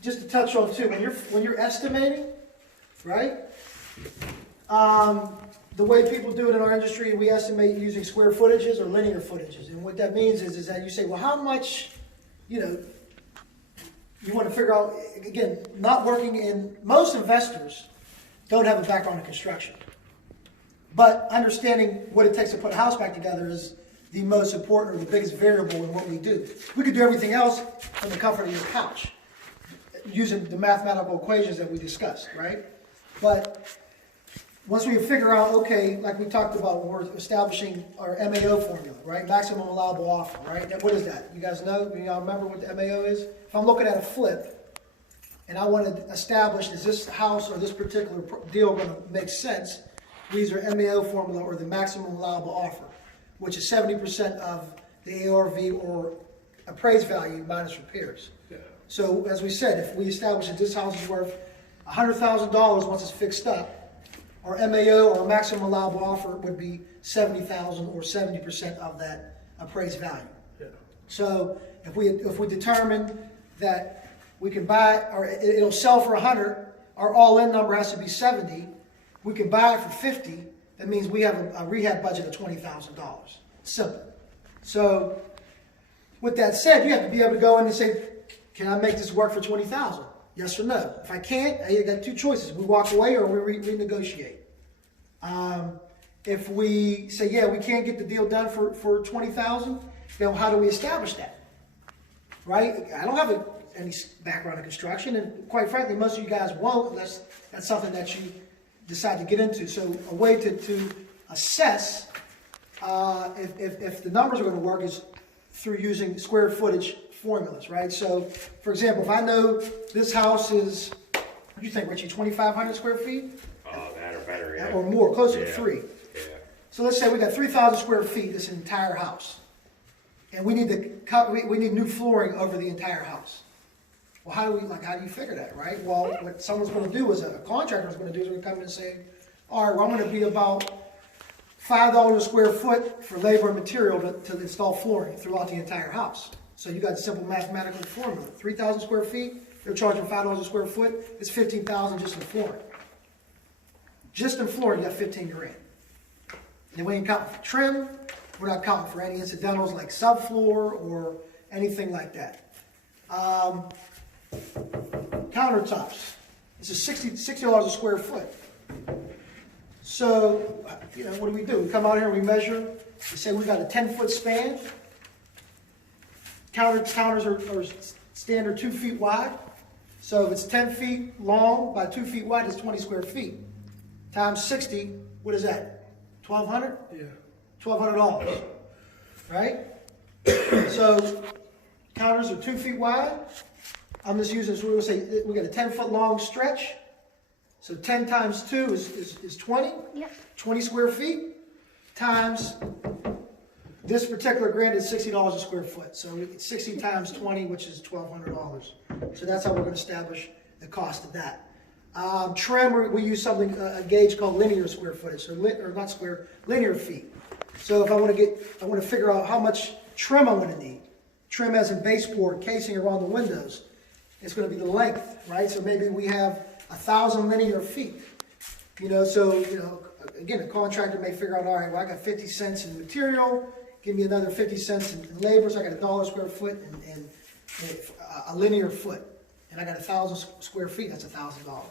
just to touch on too, when you're estimating, right? The way people do it in our industry, we estimate using square footages or linear footages. And what that means is that you say, well, how much, you want to figure out, again, not working in, most investors don't have a background in construction. But understanding what it takes to put a house back together is the most important or the biggest variable in what we do. We could do everything else from the comfort of your couch, using the mathematical equations that we discussed, right? But once we figure out, okay, like we talked about when we're establishing our MAO formula, right? Maximum allowable offer, right? What is that? You guys know? Y'all remember what the MAO is? If I'm looking at a flip and I want to establish, is this house or this particular deal going to make sense? We use our MAO formula, or the maximum allowable offer, which is 70% of the ARV or appraised value minus repairs. Yeah. So as we said, if we establish that this house is worth $100,000 once it's fixed up, our MAO, or maximum allowable offer, would be $70,000 or 70% of that appraised value. Yeah. So if we determine that we can buy, or it'll sell for 100, our all-in number has to be 70. We can buy it for 50. That means we have a rehab budget of $20,000. Simple. So with that said, you have to be able to go in and say, can I make this work for $20,000? Yes or no. If I can't, I got two choices. We walk away or we renegotiate. If we say, yeah, we can't get the deal done for $20,000, then how do we establish that? Right? I don't have any background in construction, and quite frankly, most of you guys won't unless that's something that you decide to get into. So a way to assess if the numbers are going to work is through using square footage formulas, right? So, for example, if I know this house is, what do you think, Richie, 2,500 square feet? That or better, yeah. Or more, closer to 3. Yeah. So let's say we got 3,000 square feet, this entire house. And we need we need new flooring over the entire house. Well, how do you figure that, right? Well, what someone's going to do is, a contractor's going to do is going to come in and say, all right, well, I'm going to be about $5 a square foot for labor and material to install flooring throughout the entire house. So you got a simple mathematical formula. 3,000 square feet, they're charging $5 a square foot. It's $15,000 just in flooring. Just in flooring, you got 15 grand. And we ain't counting for trim. We're not counting for any incidentals like subfloor or anything like that. Countertops. This is $60 a square foot. So, what do? We come out here and we measure. We say we got a 10-foot span. Counters are standard 2 feet wide. So if it's 10 feet long by 2 feet wide, it's 20 square feet. Times 60, what is that? 1,200? Yeah. $1,200, right? So counters are 2 feet wide. I'm just using, so we're going to say we got a 10-foot long stretch. So 10 times 2 is 20. Yep. 20 square feet times this particular grant is $60 a square foot. So 60 times 20, which is $1,200. So that's how we're going to establish the cost of that. Trim, we use something, a gauge called linear square footage, so linear feet. So if I want to figure out how much trim I'm going to need. Trim as in baseboard, casing around the windows. It's going to be the length, right? So maybe we have 1,000 linear feet. Again, a contractor may figure out, all right, well, I got 50 cents in material, give me another 50 cents in labor, so I got $1 a square foot and a linear foot. And I got 1,000 square feet, that's $1,000.